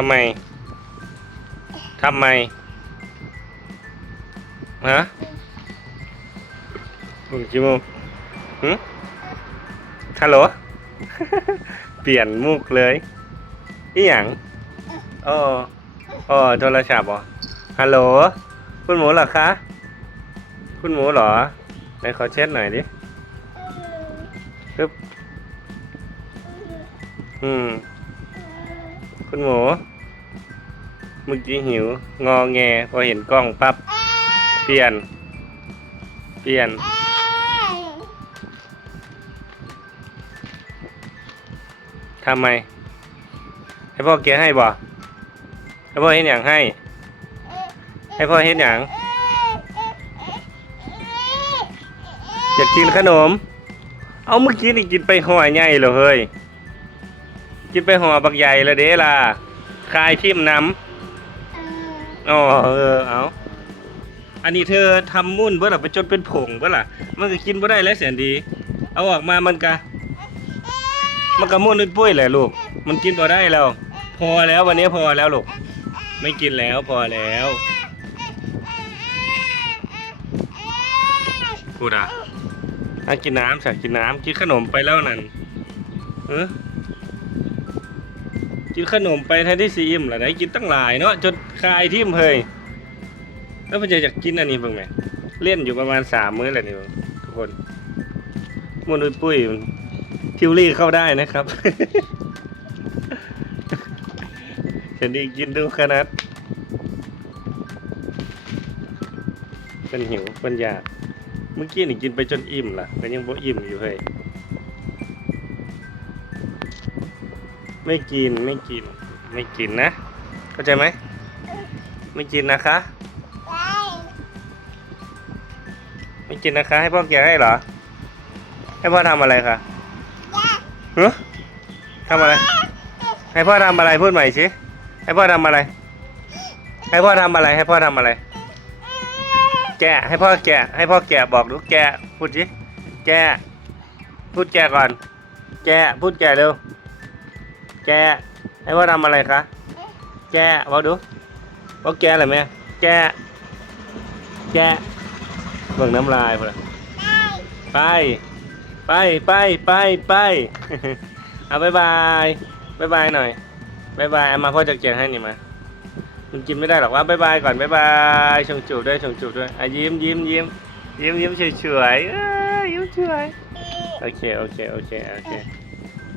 ทำไม ทำไม ฮะมึงจิโมกหึฮัลโหล เปลี่ยนมุกเลย อีหยังอ๋ออ๋อโทรศัพท์เหรอ ฮัลโหล คุณหมูเหรอคะ คุณหมูเหรอ ไหนขอเช็ดหน่อยดิปึ๊บ อืม คุณหมู เมื่อกี้หิว งอแง พอเห็นกล้องปั๊บ เปลี่ยน เปลี่ยน ทำไม ให้พ่อแกะให้บ่ ให้พ่อเห็นอย่างให้ ให้พ่อเห็นอย่าง อยากกินขนม เอาเมื่อกี้นี่กินไปห่อใหญ่เลยเฮ้ย กินไปห่อบักใหญ่และเด้ล่ะคลายทิมน้ำ อ๋อเออเอาอันนี้เธอทำมุ่นเพื่อไปจนเป็นผงเพื่อล่ะมันก็กินไ่ได้แล้วแสนดี เอาออกมามันก็มันก็มุ่นด้วยปุ้ยแหละลูก มันกินพอได้แล้ว พอแล้ววันนี้พอแล้วลูกไม่กินแล้วพอแล้วพูดอะกินน้ำสักกินน้ำกินขนมไปแล้วนั่นเออ กินขนมไปแทนที่ซีอิ่มล่ะไหนกินตั้งหลายเนาะจนคายทิ่มเฮยแล้วมันจะอยากกินอันนี้เบ้างไหมเล่นอยู่ประมาณสามมื้อแหละนี่ทุกคนมุนอุ้ยปุ้ยทิวลี่เข้าได้นะครับฉันดีกินดูขนาดเป็นหิวเป็นอยากเมื่อกี้นี่กินไปจนอิ่มล่ะก็ยังบ่อิ่มอยู่เฮ้ย ไม่กินไม่กิน ไม่กินนะเข้าใจไหมไม่กินนะคะ ไม่กินนะคะ ให้พ่อแกะให้เหรอ ให้พ่อทำอะไรคะเฮ้ทำอะไร ให้พ่อทำอะไรพูดใหม่สิให้พ่อทำอะไร ให้พ่อทำอะไร ให้พ่อทำอะไร แกะให้พ่อแกะ ให้พ่อแกะบอกดูแกะพูดสิแกะพูดแกะก่อน แกะพูดแกะเร็ว แกะให้พ่อทำอะไรคะ แกะบอกดูบอกแกอะไรไหมแกแกเบิ่งน้ำลายพอละไปไปไปไปไปเอาบายบายบายบายหน่อยบายบายเอามาพ่อจะแกะให้นี่มามันกินไม่ได้หรอกว่าบายบายก่อนบายบายชงจูบด้วยชงจูบด้วยอะยิ้มยิ้มยิ้มยิ้มยิ้มเฉยเฉยเอ้ยยิ้มเฉยโอเคโอเคโอเคโอเค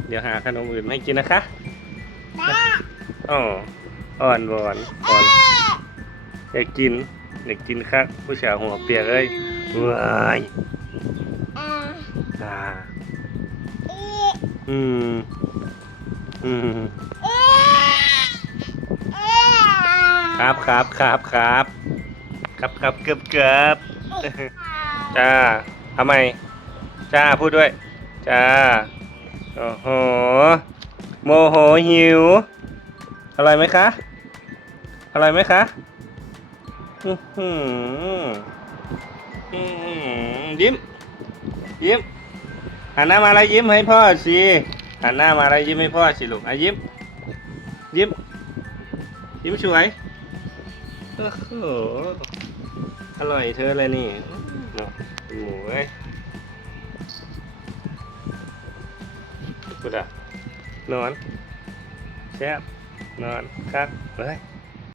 เดี๋ยวหาขนมอื่นให้กินนะคะ อ๋ออ่อนวอนอ่อนอยากกินอยากกินครับผู้ชายหัวเปียกเอ้ยว้ายอ่าอืมอืมครับครับครับครับครับครับเกือบเกือบจ้าทำไมจ้าพูดด้วย จ้า โอ้โห โมโหหิวอร่อยไหมคะอร่อยไหมคะยิ้ม ยิ้มหันหน้ามาแล้วยิ้มให้พ่อสิหันหน้ามาแล้วยิ้มให้พ่อสิลูกอะยิ้ม ยิ้ม ยิ้มสวยโอ้โหอร่อยเธอเลยนี่เนาะหมูเอ้ยพูดอะ นอนแซบนอนครับเฮ้ย